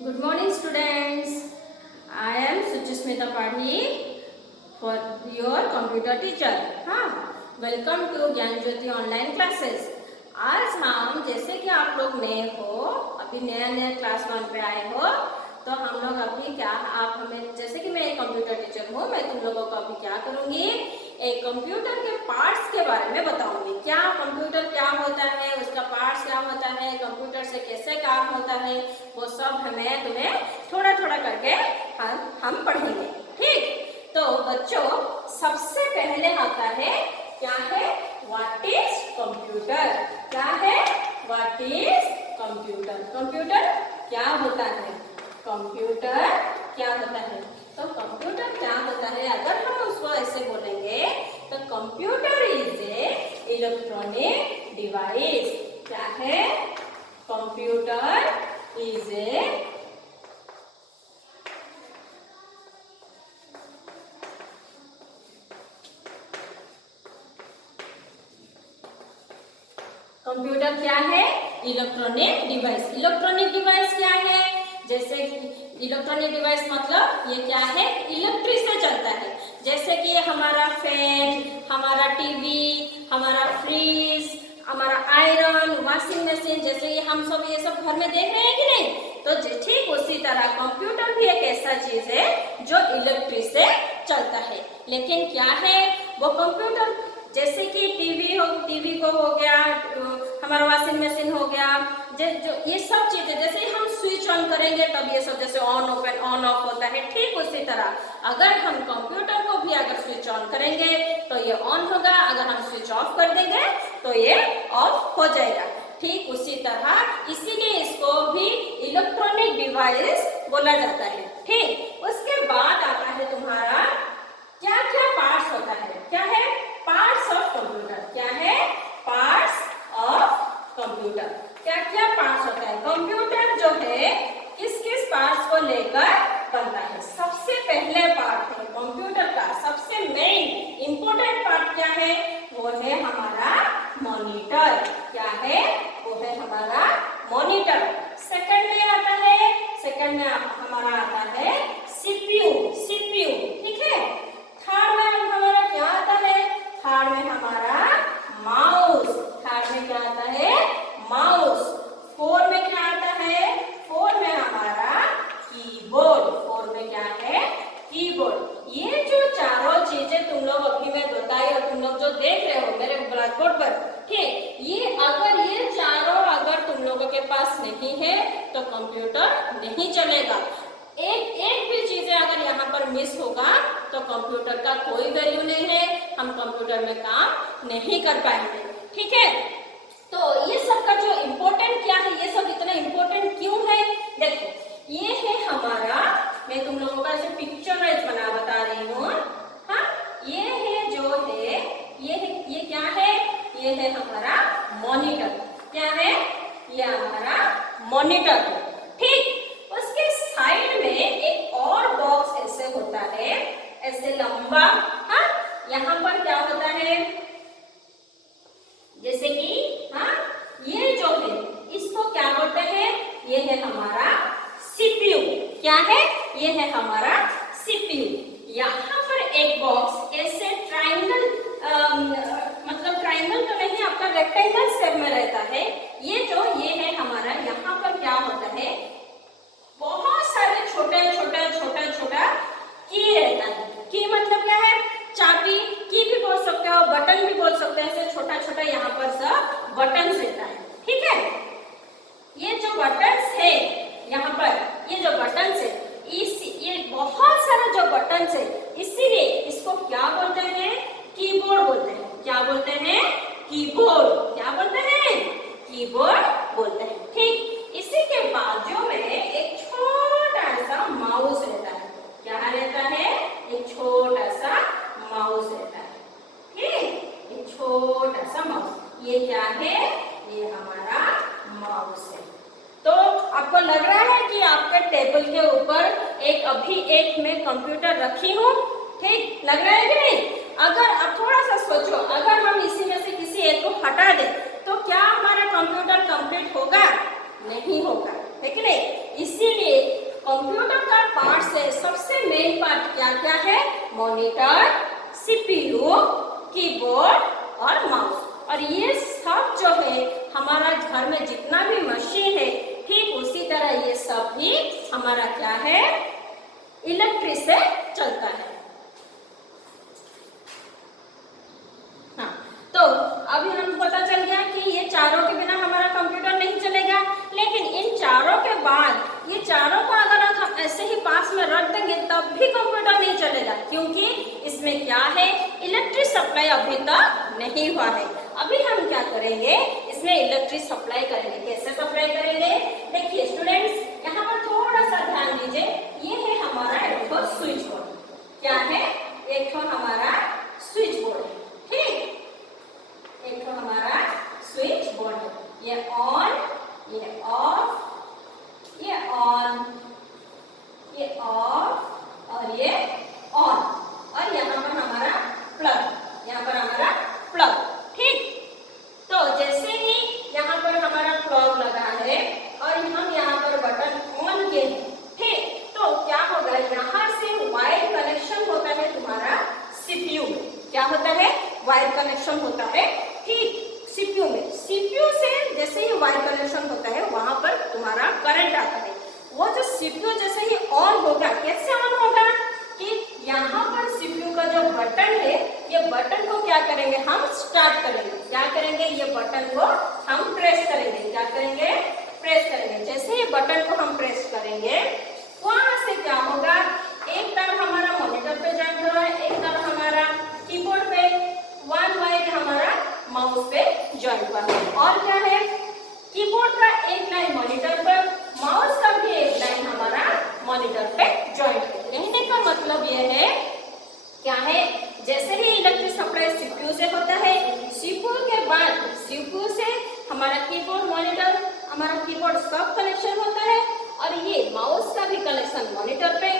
Good morning, students. I am Suchasmita Padhi for your computer teacher. हाँ, welcome to ज्ञान ज्योति online classes. आज हम जैसे कि आप लोग नए हो, अभी नया क्लास 1 पे आए हो, तो हम लोग अभी क्या आप हमें जैसे कि मैं एक कंप्यूटर टीचर हूँ, मैं तुम लोगों को अभी क्या करूँगी, एक कंप्यूटर के पार्ट्स के बारे में बताऊंगी। क्या कंप्यूटर क्या होता है, उसका पार्ट्स क्या होता है, कंप्यूटर से कैसे काम होता है, वो सब हमें तुम्हें थोड़ा थोड़ा करके हम पढ़ेंगे। ठीक, तो बच्चों सबसे पहले आता है क्या है, व्हाट इज कंप्यूटर। क्या है, व्हाट इज कंप्यूटर। कंप्यूटर क्या होता है, कंप्यूटर क्या होता है। तो कंप्यूटर क्या होता है, अगर हम उसको ऐसे बोलेंगे तो computer is a electronic device. क्या है, कंप्यूटर इज ए कंप्यूटर क्या है, इलेक्ट्रॉनिक डिवाइस। इलेक्ट्रॉनिक डिवाइस क्या है, जैसे इलेक्ट्रॉनिक डिवाइस मतलब ये क्या है, इलेक्ट्रिक से चलता है। जैसे कि हमारा फैन, हमारा टीवी, हमारा फ्रीज, हमारा आयरन, वॉशिंग मशीन, जैसे ये हम सब ये सब घर में देख रहे हैं कि नहीं, तो ठीक उसी तरह कंप्यूटर भी एक ऐसा चीज है जो इलेक्ट्रिक से चलता है। लेकिन क्या है वो कंप्यूटर, जैसे कि टीवी को हो गया, हमारा वॉशिंग मशीन हो गया, जो ये सब चीजें जैसे हम स्विच ऑन करेंगे तब ये सब जैसे ऑन ऑफ होता है, ठीक उसी तरह अगर हम कंप्यूटर को भी अगर स्विच ऑन करेंगे तो ये ऑन होगा, अगर हम स्विच ऑफ कर देंगे तो ये ऑफ हो जाएगा। ठीक उसी तरह इसीलिए इसको भी इलेक्ट्रॉनिक डिवाइस बोला जाता है। ठीक, उसके बाद आता है तुम्हारा क्या क्या पार्ट्स होता है। क्या है, पार्ट्स ऑफ कंप्यूटर। क्या है, पार्ट्स ऑफ कंप्यूटर। क्या क्या पार्ट्स होता है, कंप्यूटर जो है किस किस पार्ट्स को लेकर बनता है। सबसे पहले पार्ट है कंप्यूटर का सबसे मेन इंपॉर्टेंट पार्ट क्या है, वो है हमारा मॉनिटर। क्या है, वो है हमारा मॉनिटर। सेकंड में आता है, सेकंड में हमारा आता है सीपीयू। सीपीयू, ठीक है। थर्ड में हमारा क्या आता है, थर्ड में हमारा माउस। थर्ड में क्या आता है, माउस। फोर में क्या आता है, फोर में हमारा कीबोर्ड। फोर में क्या है, कीबोर्ड। ये जो चारों चीजें तुम लोग अभी मैं बताई और तुम लोग जो देख रहे हो मेरे ब्लैक बोर्ड पर, ठीक, ये अगर ये चारों अगर तुम लोगों के पास नहीं है तो कंप्यूटर नहीं चलेगा। एक भी चीजें अगर यहाँ पर मिस होगा तो कंप्यूटर का कोई वैल्यू नहीं है, हम कंप्यूटर में काम नहीं कर पाएंगे। ठीक है, तो ये सब का जो इम्पोर्टेंट क्या है, ये सब इतना इम्पोर्टेंट क्यों है, देखो ये है हमारा, मैं तुम लोगों का ऐसे पिक्चराइज बता रही हूँ। हाँ, ये है जो है, ये क्या है, ये है हमारा मॉनिटर। क्या है, ये हमारा मॉनिटर। ठीक, उसके साइड में एक और बॉक्स ऐसे होता है, ऐसे लंबा। हाँ, यहाँ पर क्या होता है, जैसे कि हाँ ये जो है इसको क्या बोलते हैं, ये है हमारा सीपीयू। क्या है, ये है हमारा सीपीयू। यहाँ पर एक बॉक्स ऐसे ट्राइंगल, मतलब ट्राइंगल तो नहीं, आपका रेक्टेंगल शेप में रहता है। ये है हमारा, यहाँ पर क्या होता है, बहुत सारे छोटा की रहता है। की मतलब क्या है, चाबी की भी बोल सकते हो, बटन भी बोल सकते हैं, ऐसे छोटा यहाँ पर सब बटन रहता है। ठीक है, ये जो बटन्स है यहाँ पर, ये जो बटन्स है, ये बहुत सारा जो बटन्स है, इसीलिए इसको क्या बोलते हैं, कीबोर्ड बोलते हैं। क्या बोलते हैं, कीबोर्ड। क्या बोलते हैं, कीबोर्ड बोलते हैं। ठीक, इसी के बाजू में एक छोटा सा माउस रहता है। क्या रहता है, एक छोटा सा माउस रहता है। ठीक, एक छोटा सा माउस, ये क्या है, ये हमारा माउस है। तो आपको लग रहा है कि आपके टेबल के ऊपर अभी एक मैं कंप्यूटर रखी हूँ, ठीक लग रहा है कि नहीं। अगर आप थोड़ा सा सोचो, अगर हम इसी में से किसी एक को हटा दें तो क्या हमारा कंप्यूटर कंप्लीट होगा, नहीं होगा, है कि नहीं। इसीलिए कंप्यूटर का पार्ट से सबसे मेन पार्ट क्या क्या है? मॉनिटर, सीपीयू, कीबोर्ड और माउस। और ये सब जो है हमारा घर में जितना भी मशीन है, ठीक उसी तरह ये सब भी हमारा क्या है? इलेक्ट्रिक से चलता है। हाँ, तो अभी हम पता चल गया कि ये चारों के बिना हमारा कंप्यूटर नहीं चलेगा, लेकिन इन चारों के बाद ये चारों को अगर हम ऐसे ही पास में रख देंगे तब भी कंप्यूटर नहीं चलेगा, क्योंकि इसमें क्या है? इलेक्ट्रिक सप्लाई अभी तक नहीं हुआ है। अभी हम क्या करेंगे? इसमें इलेक्ट्रिक सप्लाई करेंगे। कैसे सप्लाई करेंगे? देखिए स्टूडेंट्स, यहाँ पर थोड़ा सा ध्यान दीजिए। ये है हमारा एक तो स्विच बोर्ड। क्या है? एक तो हमारा स्विच बोर्ड है, ठीक? एक तो हमारा स्विच बोर्ड है। ये ऑन, ये ऑफ, ये ऑन, ये ऑफ और ये ऑन। और यहाँ पर हमारा प्लग, यहाँ पर हमारा प्लग, ठीक? तो जैसे ही यहाँ पर हमारा प्लग लगा है और हम यहाँ पर बटन ऑन किए, ठीक? तो क्या होगा? यहाँ से वायर कनेक्शन होता है तुम्हारा सीपीयू में। क्या होता है? वायर कनेक्शन होता है, ठीक? सीपीयू में। सीपीयू से जैसे ही वायर कनेक्शन होता है वहां पर तुम्हारा करंट आता है। वो जो सीपीयू जैसे ही ऑन होगा, कैसे ऑन होगा? कि यहाँ पर सीपीयू का जो बटन है, ये बटन को क्या करेंगे? हम स्टार्ट करेंगे। क्या करेंगे? ये बटन को हम प्रेस करेंगे। क्या करेंगे? प्रेस करेंगे। जैसे ये बटन को हम प्रेस करेंगे, वहां से क्या होगा? एक तरफ हमारा मॉनिटर पे जाएगा, एक तरफ हमारा कीबोर्ड पे, वन वायर हमारा माउस पे ज्वाइन हुआ है। और क्या है? कीबोर्ड का एक लाइन मॉनिटर पर, माउस का भी एक लाइन हमारा मॉनिटर पे ज्वाइन है। कहने का मतलब यह है, क्या है? जैसे ही इलेक्ट्रिक सप्लाई सीपीयू से होता है, सीपीयू के बाद सीपीयू से हमारा कीबोर्ड, मॉनिटर, हमारा कीबोर्ड सब कनेक्शन होता है। और ये माउस का भी कनेक्शन मॉनिटर पे,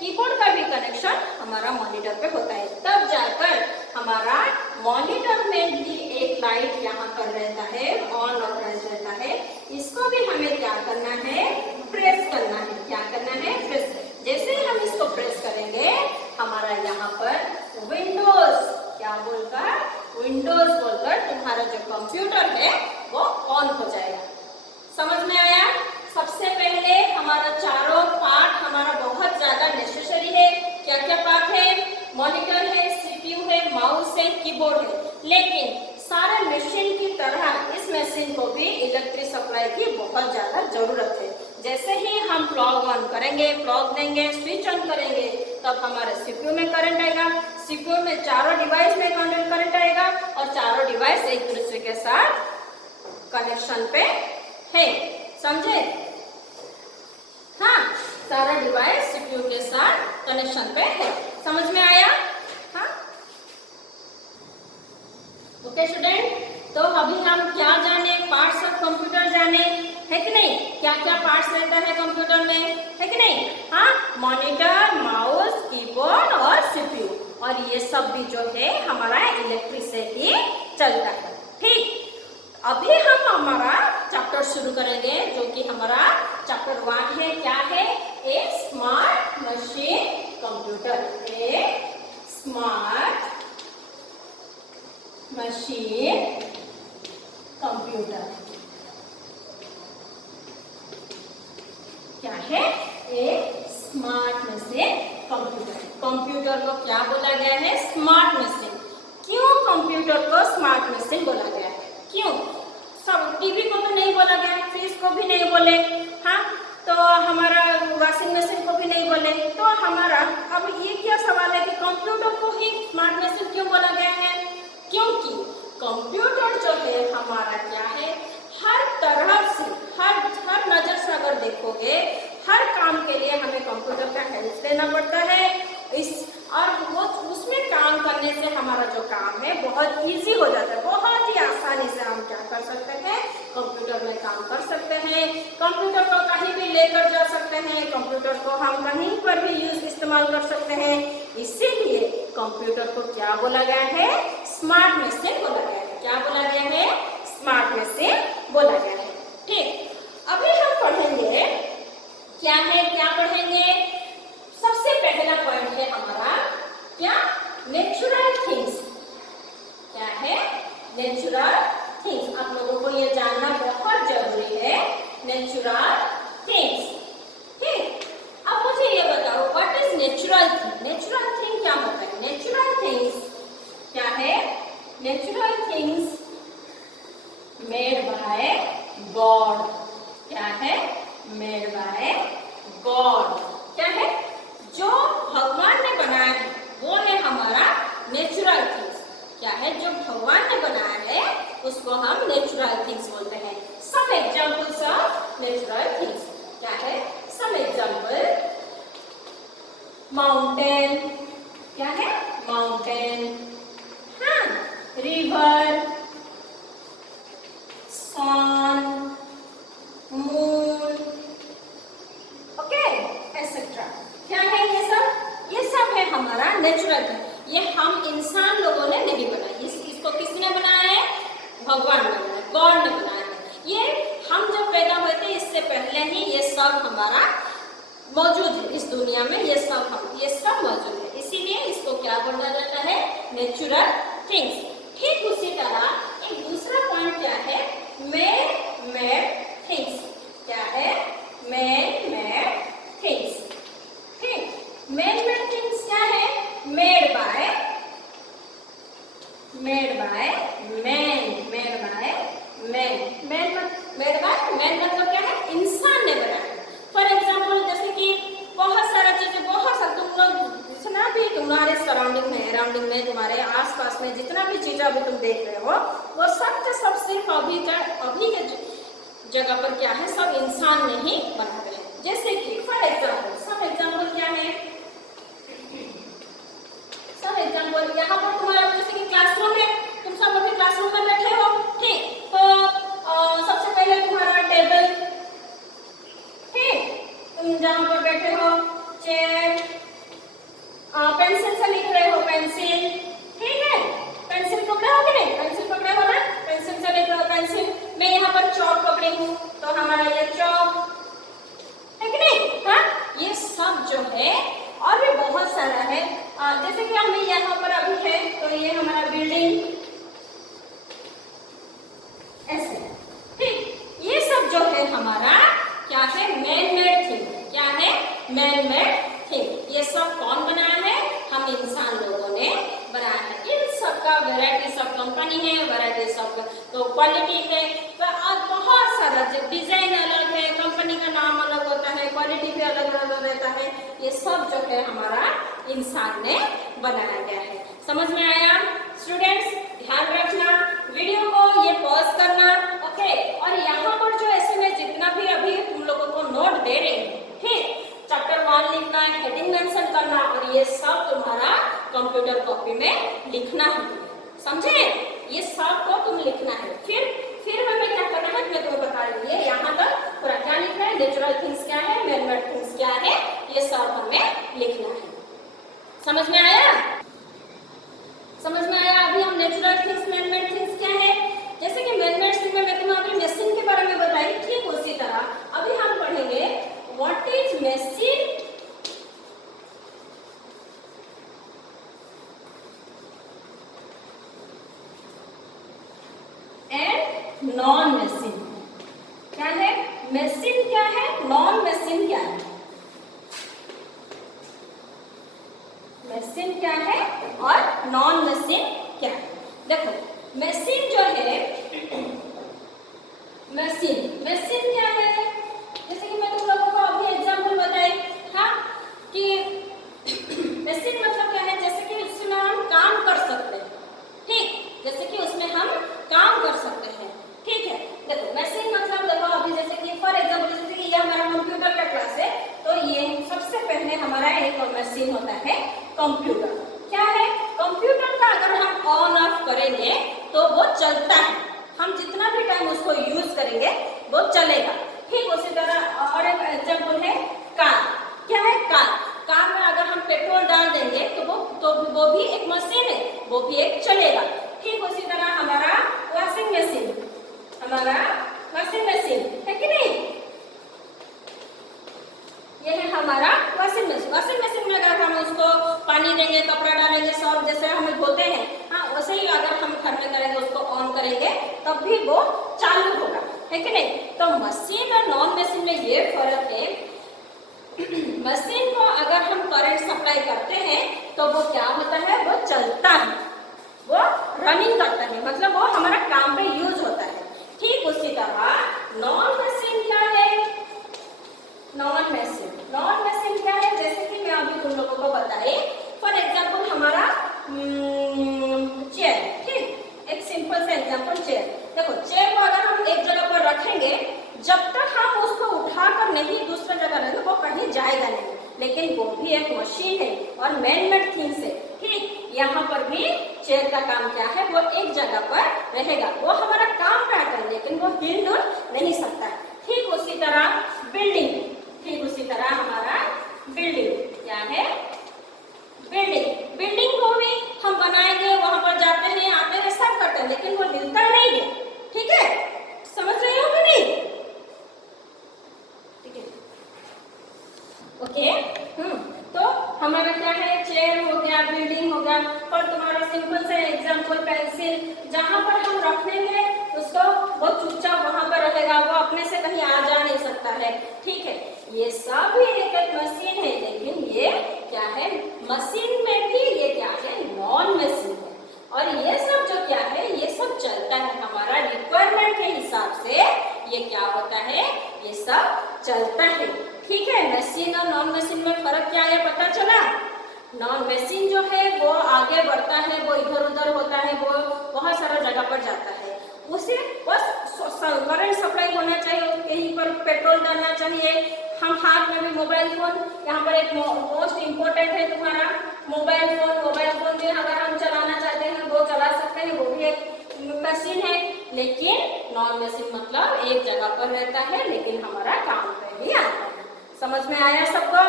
कीबोर्ड का भी कनेक्शन हमारा मॉनिटर पे होता है। तब जाकर हमारा मॉनिटर में भी एक लाइट यहाँ पर रहता है, ऑन ऑफ रहता है। इसको भी हमें क्या करना है? प्रेस करना है। क्या करना है? प्रेस। जैसे ही हम इसको प्रेस करेंगे, हमारा यहाँ पर विंडोज, क्या बोलकर? विंडोज बोलकर तुम्हारा जो कंप्यूटर है वो ऑन हो जाएगा। समझ में आया? सबसे पहले हमारा चारों पार्ट हमारा बहुत ज्यादा नेसेसरी है। क्या क्या पार्ट है? मॉनिटर है, सीपीयू है, माउस है, कीबोर्ड है। लेकिन सारे मशीन की तरह इस मशीन को भी इलेक्ट्रिक सप्लाई की बहुत ज्यादा जरूरत है। जैसे ही हम प्लग ऑन करेंगे, प्लग देंगे, स्विच ऑन करेंगे, तब हमारे सीपीयू में करंट आएगा। सीपीयू में चारों डिवाइस में करंट आएगा और चारों डिवाइस एक दूसरे के साथ कनेक्शन पे है। समझे? हाँ, सारा डिवाइस सीपीयू के साथ कनेक्शन पे है। समझ में आया? हाँ, ओके स्टूडेंट। तो अभी हम क्या जाने? पार्ट्स ऑफ कंप्यूटर जाने, है कि नहीं? क्या क्या पार्ट्स रहता है कंप्यूटर में, है कि नहीं? हाँ, मॉनिटर, माउस, कीबोर्ड और सीपीयू। और ये सब भी जो है हमारा इलेक्ट्रिक से ही चलता है, ठीक? अभी हम हमारा चैप्टर शुरू करेंगे, जो कि हमारा चैप्टर 1 है। क्या है? ए स्मार्ट मशीन कंप्यूटर। ए स्मार्ट मशीन कंप्यूटर क्या है? ए स्मार्ट मशीन कंप्यूटर। कंप्यूटर को क्या बोला गया है? Smart machine. क्यों कंप्यूटर को स्मार्ट मशीन बोला गया है? क्यों? सब टीवी को तो नहीं बोला गया, फ्रिज को भी नहीं बोले, हाँ, तो हमारा वॉशिंग मशीन को भी नहीं बोले, तो हमारा अब ये क्या सवाल है कि कंप्यूटर को ही स्मार्ट मशीन क्यों बोला गया है? क्योंकि कंप्यूटर जो है हमारा क्या है, हर तरह से, हर नजर से अगर देखोगे, हर काम के लिए हमें कंप्यूटर का हेल्प लेना पड़ता है। और वो उसमें काम करने से हमारा जो काम है बहुत इजी हो जाता है। बहुत ही आसानी से हम क्या कर सकते हैं? कंप्यूटर में काम कर सकते हैं। कंप्यूटर को कहीं भी लेकर जा सकते हैं। कंप्यूटर को हम कहीं पर भी इस्तेमाल कर सकते हैं। इसीलिए कंप्यूटर को क्या बोला गया है? स्मार्ट मशीन बोला गया है। क्या बोला गया है? स्मार्ट मशीन बोला गया है। ठीक, अभी हम पढ़ेंगे क्या है, क्या पढ़ेंगे? गॉड। क्या है? जो भगवान ने बनाया है वो है हमारा नेचुरल थिंग्स। क्या है? जो भगवान ने बनाया है उसको हम नेचुरल थिंग्स बोलते हैं। Some examples of natural things क्या है? Some example, mountain. क्या है? माउंटेन। हाँ, river, sun, moon, okay, etcetera. क्या है ये सब? ये सब है हमारा नेचुरल थिंग। ये हम इंसान लोगों ने नहीं बनाया। इसको किसने बनाया है? भगवान ने बनाया, गॉड ने बनाया है। ये हम जब पैदा हुए थे इससे पहले ही ये सब हमारा मौजूद है इस दुनिया में। ये सब मौजूद है, इसीलिए इसको क्या बोला जाता है? Natural things. ठीक उसी तरह एक दूसरा पॉइंट क्या है? Man made things. क्या है? Man made things. ठीक, मैन मेड थिंग्स क्या है? मेड बाय मैन, मैन मतलब क्या है? इंसान ने बनाया। फॉर एग्जाम्पल जैसे कि बहुत सारा चीजें, बहुत सारा तुम लोग जितना भी तुम्हारे सराउंडिंग में तुम्हारे आसपास में जितना भी चीजें अभी तुम देख रहे हो वो सब के सब सिर्फ अभी के जगह पर क्या है? सब इंसान ने ही बनाते हैं। जैसे कि फॉर एग्जाम्पल, सब एग्जाम्पल क्या है? सब एग्जाम्पल यहाँ पर तुम्हारा जैसे कि क्लासरूम है, तुम सब अभी क्लासरूम में बैठे हो। ठीक, तो सबसे पहले तुम्हारा टेबल, ठीक, तुम जहाँ पर बैठे हो, चेयर, पेंसिल से लिख रहे हो, पेंसिल, ठीक है, पेंसिल पकड़े हो कि नहीं? पेंसिल पकड़े हो ना? पेंसिल से लिख रहे हो, पेंसिल। मैं यहाँ पर चौक पकड़ी हूँ तो हमारा ये चौक है कि नहीं? हाँ, ये सब जो है और भी बहुत सारा है। जैसे कि हम यहाँ पर अभी है तो ये हमारा बिल्डिंग, ऐसे। ठीक, ये सब जो है हमारा क्या है? Man made thing. क्या है? Man made thing. ये सब कौन बनाया है? हम इंसान लोगों ने बनाया है। इन सब का वैरायटी ऑफ कंपनी है, वैरायटी ऑफ तो क्वालिटी है, तो आज बहुत सारा जो डिजाइन अलग है, कंपनी का नाम अलग होता है, क्वालिटी भी अलग अलग रहता है। ये सब जो है हमारा इंसान ने बनाया गया है। समझ में आया स्टूडेंट्स? ध्यान रखना, वीडियो को ये पॉज करना, ओके। और यहाँ पर जो ऐसे मैं जितना भी अभी तुम लोगों को नोट दे रही हूँ, ठीक, चैप्टर 1 लिखना है, हेडिंग मेंशन करना और ये सब तुम्हारा कंप्यूटर कॉपी में लिखना है, समझे? ये सब को तुम लिखना है। फिर हमें क्या करना है मैं तुम्हें बता रही हूँ। यहाँ तक पूरा क्या लिखना है? नेचुरल थिंग्स क्या है, मैन मेड थिंग्स क्या है, ये सब हमें लिखना है। समझ में आया? समझ में आया? अभी हम natural things, man made things क्या है, जैसे कि मैन मेड थिंग्स में मैं तुम्हें अभी मशीन के बारे में बताई, ठीक उसी तरह अभी हम पढ़ेंगे what is machine and non machine. क्या है? मशीन क्या है, नॉन मशीन क्या है? मशीन क्या है और नॉन मशीन क्या है? देखो मशीन जो है, मशीन क्या है? जैसे कि मैं तुम लोगों को अभी एग्जांपल बताई, हाँ, कि मशीन मतलब क्या है? जैसे कि उसमें हम काम कर सकते हैं, ठीक, जैसे कि उसमें हम काम कर सकते हैं, ठीक है। देखो मशीन मतलब देखो अभी जैसे कि फॉर एग्जांपल जैसे कि ये हमारा कंप्यूटर का क्लास है, तो ये सबसे पहले हमारा एक मशीन होता है कंप्यूटर। क्या है? कंप्यूटर का अगर हम ऑन ऑफ करेंगे तो वो चलता है, हम जितना भी टाइम उसको यूज करेंगे वो चलेगा, ठीक। उसी तरह और एक एग्जांपल है कार। क्या है? कार में अगर हम पेट्रोल डाल देंगे तो वो भी एक मशीन है, वो भी एक चलेगा, ठीक। उसी तरह हमारा वॉशिंग मशीन है कि नहीं? ये है हमारा वॉशिंग मशीन में अगर हम उसको पानी देंगे, कपड़ा डालेंगे, सर्फ जैसे हमें धोते हैं, हाँ, वैसे ही अगर हम घर में करेंगे, उसको ऑन करेंगे तब भी वो चालू होगा, है कि नहीं? तो मशीन और नॉन मशीन में ये फर्क है। मशीन को अगर हम करंट सप्लाई करते हैं तो वो क्या होता है? वो चलता है, वो रनिंग करता है, मतलब वो हमारा काम पे यूज होता है, ठीक। उसी तरह नॉन मशीन क्या है? Non machine. नॉन मेसिन क्या है, जैसे कि मैं अभी तुम लोगों को बताई, फॉर एग्जाम्पल हमारा चेयर, ठीक, एक सिंपल सा एग्जाम्पल चेयर। देखो चेयर को अगर हम एक जगह पर रखेंगे, जब तक हम उसको उठाकर नहीं दूसरा जगह रखेंगे वो कहीं जाएगा नहीं, लेकिन वो भी एक मशीन है और मैन मेड थिंग्स है, ठीक। यहाँ पर भी चेयर का काम क्या है, वो एक जगह पर रहेगा, वो हमारा काम पैटर्न है, लेकिन वो हिल डुल नहीं सकता। ठीक उसी तरह बिल्डिंग, ठीक उसी तरह हमारा बिल्डिंग क्या है, बिल्डिंग। बिल्डिंग को भी हम बनाएंगे, वहां पर जाते हैं आते हैं सब करते हैं, लेकिन वो हिलता नहीं है, ठीक है, समझ रहे हो कि नहीं, ठीक है, ओके। तो हमारा क्या है, चेयर हो गया, बिल्डिंग हो गया, और तुम्हारा सिंपल से एग्जाम्पल पेंसिल, जहां पर हम रखेंगे उसको वो चुपचाप वहां पर रहेगा, वो अपने से कहीं आ जा नहीं सकता है, ठीक है। ये सब भी एक मशीन है, लेकिन ये क्या है, मशीन में भी ये क्या है, नॉन मशीन है। और ये सब जो क्या है, ये सब चलता है हमारा रिक्वायरमेंट के हिसाब से, ये क्या होता है, ये सब चलता है, ठीक है। मशीन और नॉन मशीन में फर्क क्या है पता चला। नॉन मशीन जो है वो आगे बढ़ता है, वो इधर उधर होता है, वो बहुत सारा जगह पर जाता है, उसे बस करंट सप्लाई होना चाहिए, कहीं पर पेट्रोल डालना चाहिए। हम हाथ में भी मोबाइल फोन, यहाँ पर एक मोस्ट इम्पोर्टेंट है तुम्हारा मोबाइल फोन। मोबाइल फोन भी अगर हम चलाना चाहते हैं वो चला सकते हैं, वो भी एक मशीन है, लेकिन नॉन मशीन मतलब एक जगह पर रहता है, लेकिन हमारा काम पे ही आता है। समझ में आया सबको।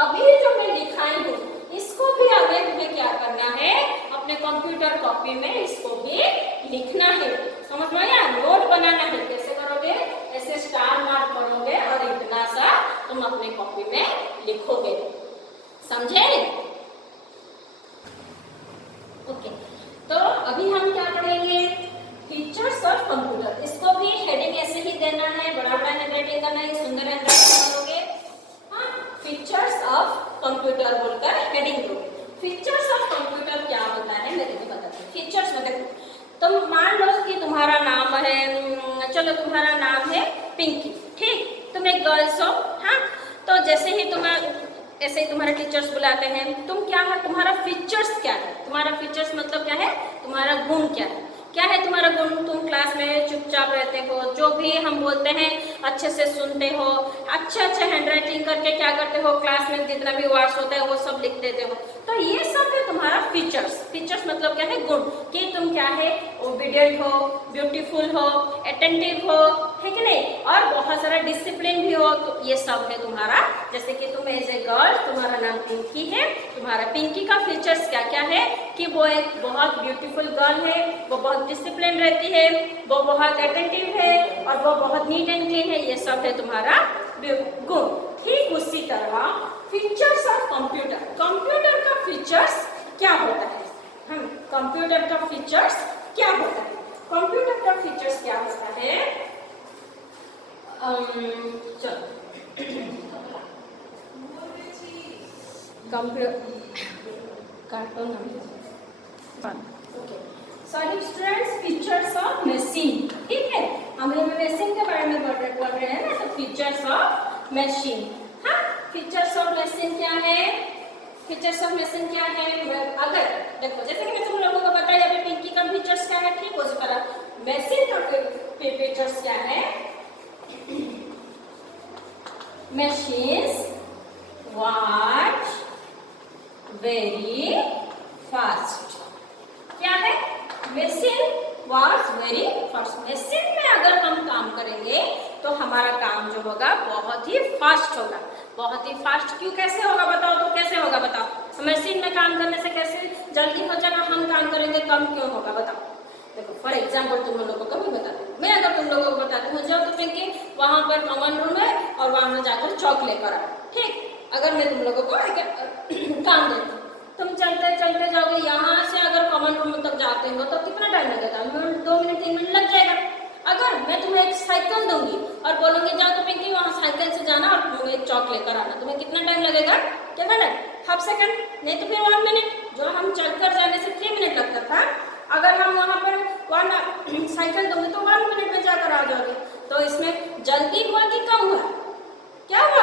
अभी जो मैं लिखाई हूँ इसको भी आगे तुम्हें क्या करना है, अपने कंप्यूटर कॉपी में इसको भी लिखना है, समझ में आया। नोट बनाना है, कैसे करोगे, ऐसे स्टार मार्क करोगे और इतना सा तुम अपने कॉपी में लिखोगे, समझे, ओके। तो अभी हम क्या पढ़ेंगे, फीचर्स ऑफ कंप्यूटर। इसको भी हेडिंग ऐसे ही देना है, बड़ा बड़ा हैंडराइटिंग करना है, सुंदर हैंडराइटिंग करोगे। फीचर्स ऑफ कंप्यूटर बोलकर हेडिंग दो। फीचर्स ऑफ कंप्यूटर क्या होता है मैं तुम्हें बताती हूँ। फीचर्स मतलब तुम मान लो कि तुम्हारा नाम है, चलो तुम्हारा नाम है पिंकी, ठीक, तुम एक गर्ल्स हो, हाँ। तो जैसे ही ऐसे ही तुम्हारे टीचर्स बुलाते हैं, तुम क्या है, तुम्हारा फीचर्स क्या है, तुम्हारा फीचर्स मतलब क्या है, तुम्हारा गुण क्या है, क्या है तुम्हारा गुण। तुम क्लास में चुपचाप रहते हो, जो भी हम बोलते हैं अच्छे से सुनते हो, अच्छे हैंडराइटिंग करके क्या करते हो, क्लास में जितना भी वर्ड्स होता है वो सब लिख देते हो। तो ये सब है तुम्हारा फीचर्स। फीचर्स मतलब क्या है, गुण, कि तुम क्या है, ओबीडियंट हो, ब्यूटीफुल हो, अटेंटिव हो, है कि नहीं, और बहुत सारा डिसिप्लिन भी हो, तो ये सब है तुम्हारा। जैसे कि तुम एज ए गर्ल, तुम्हारा नाम पिंकी है, तुम्हारा पिंकी का फीचर्स क्या क्या है, कि वो एक बहुत ब्यूटीफुल गर्ल है, वो बहुत डिसिप्लिन रहती है, वो बहुत अटेंटिव है, और वो बहुत नीट एंड क्लीन है, ये सब है तुम्हारा गुण। ठीक उसी तरह फीचर्स ऑफ कंप्यूटर। कंप्यूटर का फीचर्स क्या होता है, हम कंप्यूटर का फीचर्स क्या होता है, कंप्यूटर का फीचर्स क्या होता है, चलो computer cartoon, okay. Sorry students, features of machine, ठीक है, हम मशीन के बारे में पढ़ रहे हैं ना, तो फीचर्स ऑफ मशीन। हाँ, फीचर्स ऑफ मशीन क्या है, फीचर्स ऑफ मशीन क्या है, अगर देखो जैसे कि मैं तुम लोगों को बताया अभी पिंकी का फीचर्स क्या है, ठीक उसी तरह मशीन का फीचर्स क्या है। मशीन्स वर्क वेरी फास्ट, क्या है, machine work very fast. Machine में अगर हम काम करेंगे तो हमारा काम जो होगा बहुत ही फास्ट होगा, बहुत ही फास्ट। क्यों, कैसे होगा बताओ, तो कैसे होगा बताओ, मशीन में काम करने से कैसे जल्दी हो जाएगा, हम काम करेंगे कम क्यों होगा बताओ। देखो फॉर एग्जाम्पल तुम लोगों को मैं बताती हूँ, मैं अगर तुम लोगों को बताती हूँ जाओ तो पिंकी वहां पर कॉमन रूम है और वहां में जाकर चौक लेकर आओ, ठीक। अगर मैं तुम लोगों को एक काम देती हूँ, तुम चलते चलते जाओगे, यहाँ से अगर कॉमन रूम तक जाते हो तो कितना टाइम लगेगा, 2 मिनट 3 मिनट लग जाएगा। अगर मैं तुम्हें एक साइकिल दूंगी और बोलूंगी जाओ तो पिंकी वहाँ साइकिल से जाना और तुम्हें एक चौक लेकर आना, तुम्हें कितना टाइम लगेगा, कितना टाइम, हाफ सेकंड, नहीं तो फिर 1 मिनट। जो हम चलकर जाने से 3 मिनट लगता था, अगर हम वहाँ पर साइकिल दूंगी तो 1 मिनट में जाकर आ जाओगे। तो इसमें जल्दी हुआ कि कम हुआ, क्या हुआ,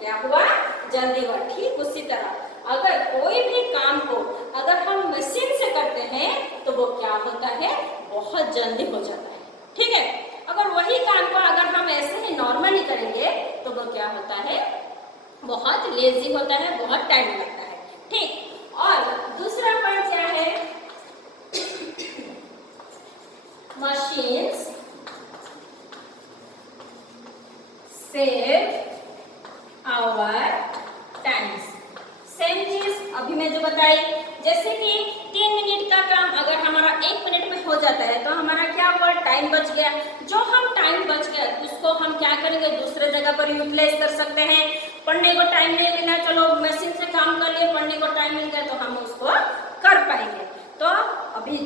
क्या हुआ, जल्दी हुआ। ठीक उसी तरह अगर कोई भी काम को अगर हम मशीन से करते हैं तो वो क्या होता है, बहुत जल्दी हो जाता है। ठीक है, अगर वही काम को अगर हम ऐसे ही नॉर्मली करेंगे तो वो क्या होता है, बहुत लेजी होता है, बहुत टाइम लगता है। ठीक, और दूसरा पॉइंट क्या है, machines save our times. Same चीज अभी मैं जो बताई, जैसे कि 3 मिनट का काम अगर हमारा 1 मिनट में हो जाता है तो हमारा क्या हुआ, टाइम बच गया। जो हम टाइम बच गया उसको हम क्या करेंगे, दूसरे जगह पर यूटिलाइज कर सकते हैं। पढ़ने को टाइम नहीं मिला, चलो मशीन से काम कर लिए, पढ़ने को टाइम मिल गया तो हम उसको कर पाएंगे। तो अभी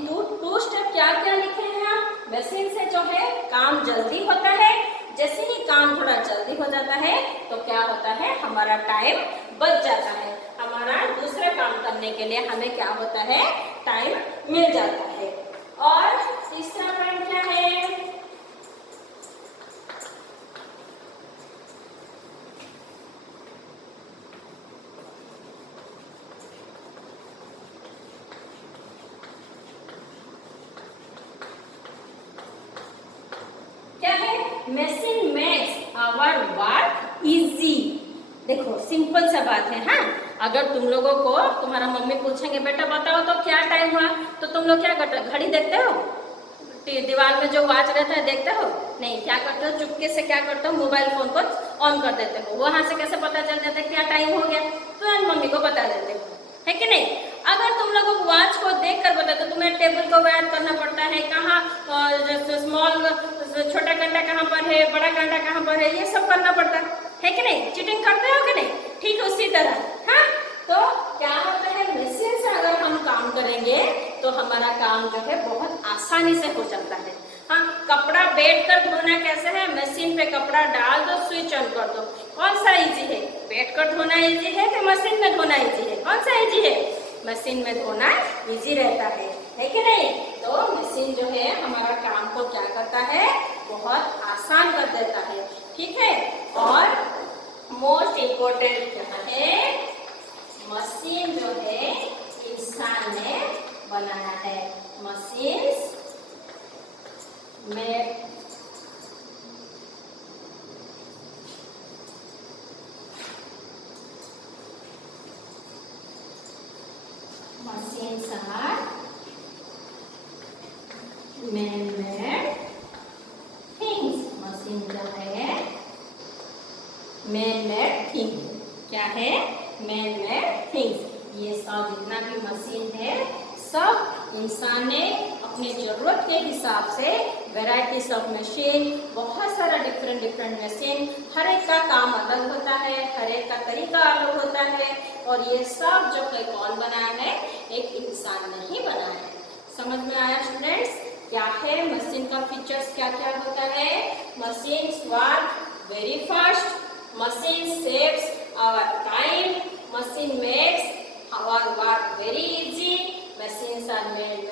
टू स्टेप क्या क्या लिखे हैं हम, मशीन से जो है काम जल्दी होता है। जैसे ही काम थोड़ा जल्दी हो जाता है तो क्या होता है, हमारा टाइम बच जाता है, हमारा दूसरा काम करने के लिए हमें क्या होता है, टाइम मिल जाता है। और तीसरा पॉइंट क्या है, machine makes our work easy. देखो सिंपल सा बात है। हाँ, अगर तुम लोगों को तुम्हारा मम्मी पूछेंगे बेटा बताओ तो क्या टाइम हुआ, तो तुम लोग क्या करते हो, घड़ी देखते हो, दीवार में जो वॉच रहता है देखते हो, नहीं, क्या करते हो, चुपके से क्या करते हो, मोबाइल फोन को ऑन कर देते हो। वहां से कैसे पता चल जाता है क्या टाइम हो गया, तो मम्मी को बता देते हो, है कि नहीं। अगर तुम लोगों को वॉच को देख कर बताते तो तुम्हें टेबल को याद करना पड़ता है, कहाँ स्मॉल छोटा घंटा कहाँ पर है, बड़ा घंटा कहाँ पर है, ये सब करना पड़ता है कि नहीं। चीटिंग करते हो कि नहीं, ठीक उसी तरह। हाँ, तो क्या होता है, मशीन से अगर हम काम करेंगे तो हमारा काम जो है बहुत आसानी से हो जाता है। हाँ, कपड़ा बैठ कर धोना कैसे है, मशीन पे कपड़ा डाल दो, स्विच ऑन कर दो, कौन सा इजी है, बैठ कर धोना इजी है कि मशीन में धोना इजी है, कौन सा इजी है, मशीन में धोना इजी रहता है कि नहीं। तो मशीन जो है हमारा काम को क्या करता है, बहुत आसान कर देता है। ठीक है, और मोस्ट इम्पोर्टेंट क्या है, मशीन जो है इंसान ने बनाया है। मशीन्स में machines are man-made things। Machine जो है man-made things, क्या है, man-made things। ये सब जितना भी मशीन है सब इंसान ने अपने जरूरत के हिसाब से वेराइटीज ऑफ मशीन, बहुत सारा डिफरेंट मशीन, हर एक का काम अलग होता है, हर एक का तरीका अलग होता है, और ये सब जो है कौन बनाया है, एक इंसान ने ही बनाया है। समझ में आया स्टूडेंट्स, क्या है मशीन का फीचर्स, क्या क्या होता है। Machines work very fast, machine saves our time, machine makes our work very easy, machines are made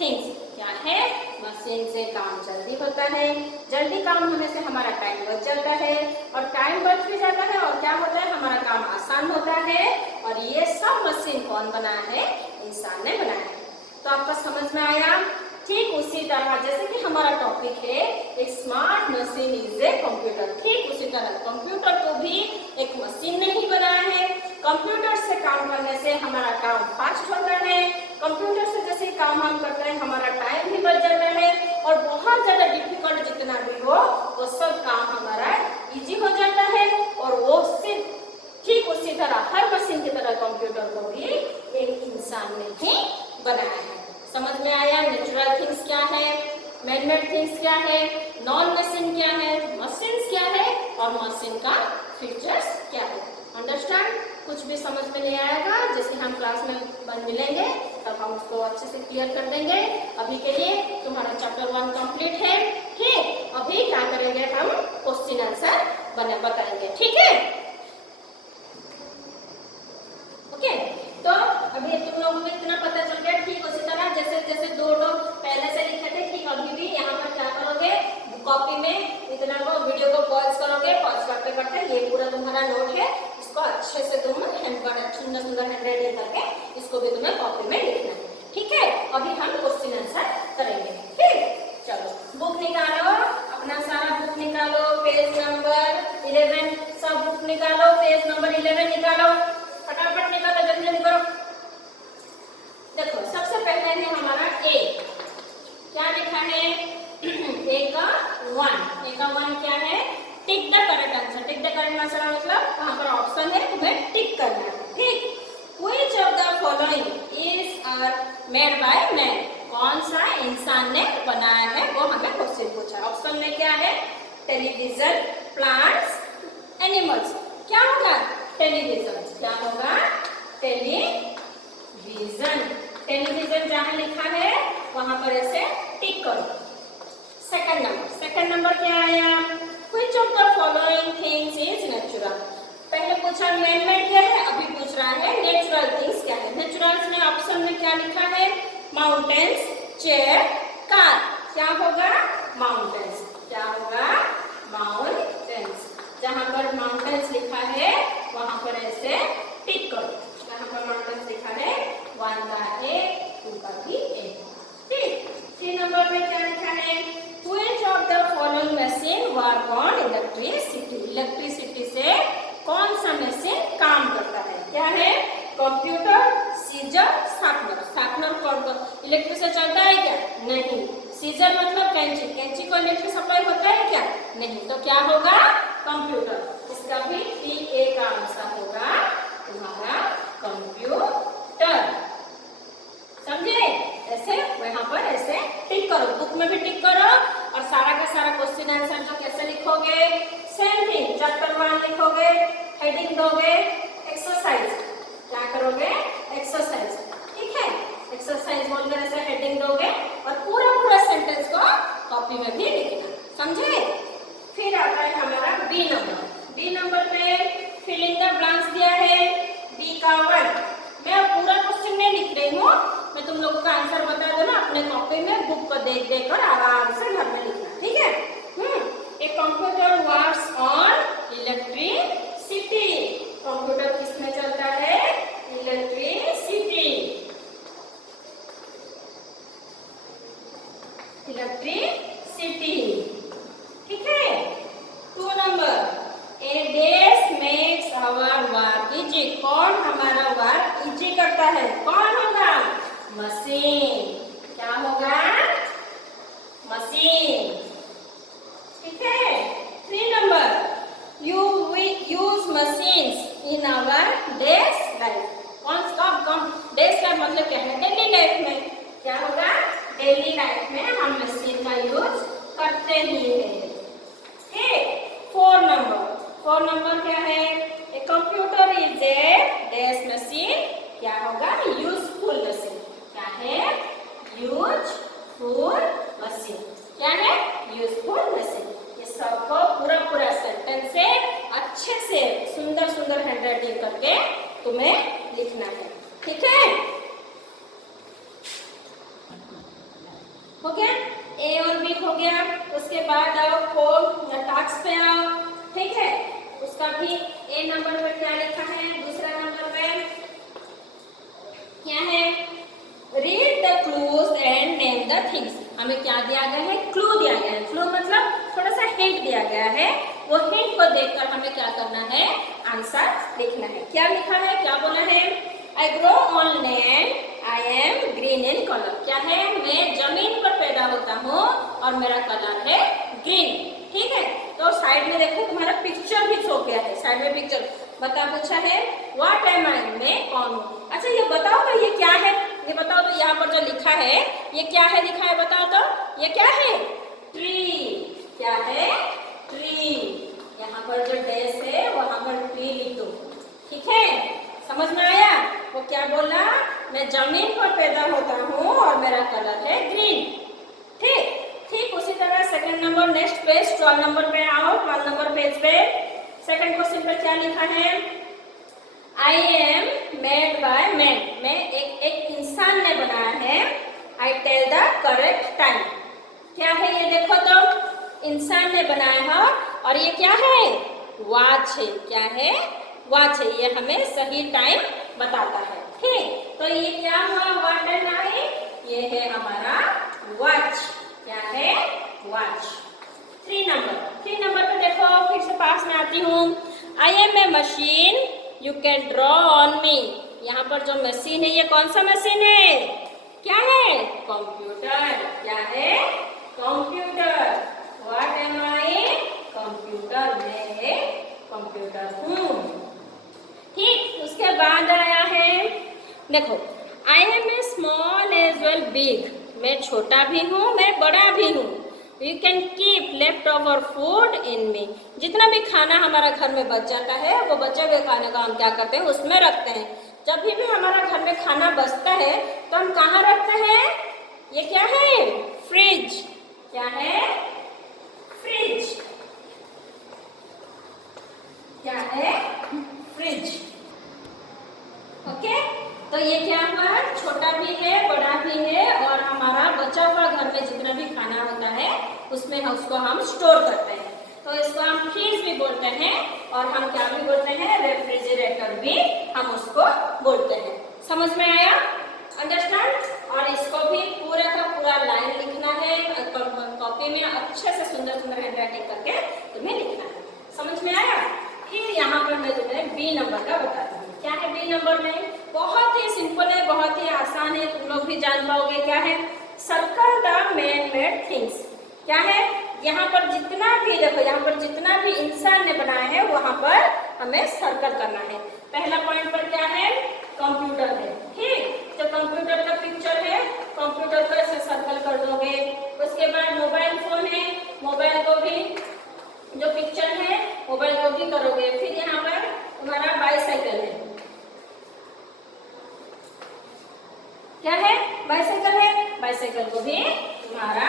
things. क्या है, मशीन से काम जल्दी होता है, जल्दी काम होने से हमारा टाइम बच जाता है, और टाइम बच भी जाता है, और क्या होता है, हमारा काम आसान होता है। और ये सब मशीन कौन बनाया है, इंसान ने बनाया है। तो आपका समझ में आया। ठीक उसी तरह जैसे कि हमारा टॉपिक है एक smart machine is a computer, ठीक उसी तरह कंप्यूटर को भी एक मशीन ने ही बनाया है। कंप्यूटर से काम करने से हमारा काम फास्ट होता है, कंप्यूटर से जैसे काम हम करते हैं हमारा टाइम भी बच जाता है, और बहुत ज्यादा डिफिकल्ट जितना भी हो वो सब काम हमारा इजी हो जाता है। और वो सिर्फ ठीक उसी तरह हर मशीन की तरह कंप्यूटर को भी एक इंसान ने ही बनाया है। समझ में आया, नेचुरल थिंग्स क्या है, मैन-मेड थिंग्स क्या है, नॉन मशीन क्या है, मशीन्स क्या है, और मशीन का फीचर्स क्या है। अंडरस्टैंड, कुछ भी समझ में नहीं आएगा, जैसे हम क्लास में मिलेंगे तब हम उसको अच्छे से क्लियर कर देंगे। अभी के लिए तुम्हारा चैप्टर 1 कंप्लीट है। ठीक, अभी क्या करेंगे, हम क्वेश्चन आंसर बताएंगे, ठीक है। ओके, तो अभी तुम लोगों को इतना पता चल गया। ठीक उसी तरह जैसे जैसे दो पहले से लिखे थे, ठीक अभी भी यहाँ पर क्या करोगे, कॉपी में इतना को वीडियो को पॉज करोगे, पॉज करके करते करते ये पूरा तुम्हारा नोट है, इसको अच्छे से तुम सुंदर सुंदर हैंडराइटिंग करके इसको भी तुम्हें कॉपी में लिखना है, ठीक है। अभी हम क्वेश्चन आंसर करेंगे, ठीक। चलो बुक निकालो, अपना सारा बुक निकालो, पेज नंबर 11 सब बुक निकालो, पेज नंबर 11 निकालो, फटाफट निकालो, जल्दी जल्दी करो। देखो सबसे पहले है हमारा ए, क्या लिखा है ए का 1 क्या है, tick the correct answer. Tick the correct answer मतलब वहां पर ऑप्शन है, तुम्हें टिक करना है, ठीक। Which of the following is made by man? कौन सा इंसान ने बनाया है, वो हमें क्वेश्चन पूछा। ऑप्शन में क्या है, टेलीविजन, प्लांट्स, एनिमल्स। क्या होगा, टेलीविजन। क्या होगा, टेलीविजन। टेलीविजन जहां लिखा है वहां पर ऐसे टिक करो। सेकंड नंबर क्या आया, Which of the following things is natural? पहले पूछा मैन मेड क्या है, अभी पूछ रहा है नेचुरल थिंग्स क्या है। नेचुरल्स में ऑप्शन में क्या लिखा है, माउंटेन्स, चेयर, कार। क्या होगा, माउंटेन्स। क्या होगा, माउंटेन्स। जहां पर माउंटेन्स लिखा है वहां पर ऐसे टिक करो। जहां पर माउंटेन्स लिखा है 1 का A, 2 का भी A, ठीक। 3 नंबर में क्या लिखा है, Which of the following machine work on electricity? Electricity से कौन सा मशीन काम करता है, क्या है, कंप्यूटर, सीजर, शार्पनर। शार्पनर कौन इलेक्ट्रिक से चलता है क्या, नहीं। सीजर मतलब कैंची, कैंची को इलेक्ट्रिक सप्लाई होता है क्या, नहीं। तो क्या होगा, कंप्यूटर। इसका भी PA का आंसर होगा तुम्हारा कंप्यूटर, समझे। ऐसे वहां पर ऐसे टिक करो, बुक में भी टिक करो, और सारा का सारा क्वेश्चन आंसर जो कैसे लिखोगे, सेम थिंग। चैप्टर 1 लिखोगे, हेडिंग दोगे, एक्सरसाइज। क्या करोगे, एक्सरसाइज, ठीक है। एक्सरसाइज बोलकर ऐसे हेडिंग दोगे और पूरा सेंटेंस को कॉपी में भी लिखना, समझे। फिर आता है हमारा बी नंबर पे फिल इन द ब्लैंक्स दिया है, बी का 1। मैं पूरा क्वेश्चन नहीं लिख रही हूँ, मैं तुम लोगों का आंसर बता दो ना, अपने कॉपी में बुक को देख देख कर आराम से घर में लिखना, ठीक है। A computer works on electricity. Computer किसमें चलता है, इलेक्ट्रिसिटी। ठीक है। 2 number, a dash makes our work easy. कौन हमारा वर्क इजी करता है, कौन होगा, मशीन। क्या होगा, मशीन, ठीक है। 3 number, you use machines in our days life. कौन डेज लाइफ मतलब क्या है, डेली लाइफ में। क्या होगा, डेली लाइफ में हम मशीन का यूज करते ही हैं, ठीक। 4 नंबर क्या है, a computer is a dash machine. क्या होगा, यूजफुल मशीन। क्या है, यूजफुल मशीन। क्या है, यूजफुल मशीन। ये सबको पूरा सेंटेंस से अच्छे से सुंदर हैंडराइटिंग करके तुम्हें लिखना है, ठीक है। हो गया, ए और बी हो गया। उसके बाद आओ कोड या टास्क पे आओ, ठीक है। उसका भी ए नंबर पर क्या लिखा है, दूसरा नंबर पे क्या है, read the clues and name the things. हमें क्या दिया गया है, क्लू दिया गया है। क्लू मतलब थोड़ा सा हिंट दिया गया है, वो हिंट को देखकर हमें क्या करना है, आंसर लिखना है। क्या लिखा है, क्या बोला है, I grow on land, I am green in colour. क्या है, मैं जमीन पर पैदा होता हूँ और मेरा कलर है ग्रीन, ठीक है। तो साइड में देखो तुम्हारा पिक्चर भी शो किया है, साइड में पिक्चर बता पूछा है, व्हाट एम आई, मैं कौन हूँ। अच्छा ये बताओ तो ये क्या है, ये बताओ तो यहाँ पर जो लिखा है ये क्या है, लिखा है बताओ तो, ये क्या है, ट्री। क्या है, ट्री। यहाँ पर जो डैश है वहां पर ट्री लिख दो, ठीक है। समझ में आया, वो क्या बोला, मैं जमीन पर पैदा होता हूँ और मेरा कलर है ग्रीन, ठीक। ठीक उसी तरह second number, next page 12 number पे आओ। 12 नंबर पेज पे सेकंड क्वेश्चन पे क्या लिखा है, I am made by man. मैं एक इंसान ने बनाया है, I tell the correct time. क्या है ये देखो तो, इंसान ने बनाया है और ये क्या है, वॉच है। क्या है? वॉच है। ये हमें सही टाइम बताता है। ठीक, तो ये क्या हुआ? व्हाट एम आई, ये है हमारा वॉच। क्या है? वॉच। 3 नंबर पे देखो, फिर से पास में आती हूँ। I am a machine you can draw on me. यहाँ पर जो मशीन है ये कौन सा मशीन है? क्या है? कंप्यूटर। क्या है? Computer. What am I? Computer. मैं कंप्यूटर हूँ। ठीक, उसके बाद आया है, देखो, I am a small as well big. मैं छोटा भी हूँ, मैं बड़ा भी हूँ। You can keep left over food in me. जितना भी खाना हमारा घर में बच जाता है, वो बचे हुए खाने का हम क्या करते हैं? उसमें रखते हैं। जब भी हमारा घर में खाना बचता है तो हम कहाँ रखते हैं? ये क्या है? फ्रिज। क्या है? फ्रिज। क्या है? फ्रिज। ओके, तो ये क्या हुआ? छोटा भी है, बड़ा भी है, और हमारा बचा हुआ घर में जितना भी खाना होता है उसमें उसको हम स्टोर करते हैं। तो इसको हम फ्रिज भी बोलते हैं, और हम क्या भी बोलते हैं? रेफ्रिजरेटर भी हम उसको बोलते हैं। समझ में आया? अंडरस्टैंड? और इसको भी पूरा का पूरा लाइन लिखना है कॉपी में, अच्छे से सुंदर सुंदर हैंडराइटिंग करके तुम्हें लिखना है। समझ में आया? फिर यहाँ पर मैं तुम्हें बी नंबर का बताती हूँ। क्या है बी नंबर में? बहुत ही सिंपल है, बहुत ही आसान है, तुम लोग भी जान पाओगे। क्या है? Circle the man made things. क्या है? यहाँ पर जितना भी, देखो, यहाँ पर जितना भी इंसान ने बनाया है वहां पर हमें सर्कल करना है। पहला पॉइंट पर क्या है? कंप्यूटर है। ठीक, तो कंप्यूटर का पिक्चर है, कंप्यूटर को ऐसे सर्कल कर दोगे। उसके बाद मोबाइल फोन है, मोबाइल को भी जो पिक्चर है मोबाइल को भी करोगे। फिर यहाँ पर तुम्हारा बाइसाइकिल है। क्या है? बाइसाइकिल है, बाइसाइकिल को भी तुम्हारा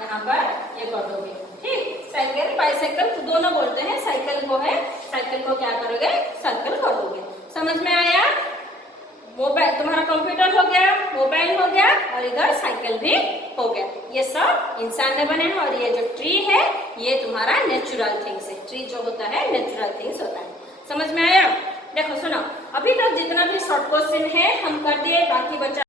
यहाँ पर ये कर दोगे। ठीक, साइकिल बाइसाइकिल तो दोनों बोलते हैं। साइकिल को है, साइकिल को क्या करोगे? सर्कल कर दोगे। समझ में आया? मोबाइल तुम्हारा कंप्यूटर हो गया, मोबाइल हो गया, और इधर साइकिल भी हो गया। ये सब इंसान ने बने हैं। और ये जो ट्री है ये तुम्हारा नेचुरल थिंग्स है। ट्री जो होता है नेचुरल थिंग्स होता है। समझ में आया? देखो सुनो, अभी तक जितना भी शॉर्ट क्वेश्चन है हम कर दिए, बाकी बचा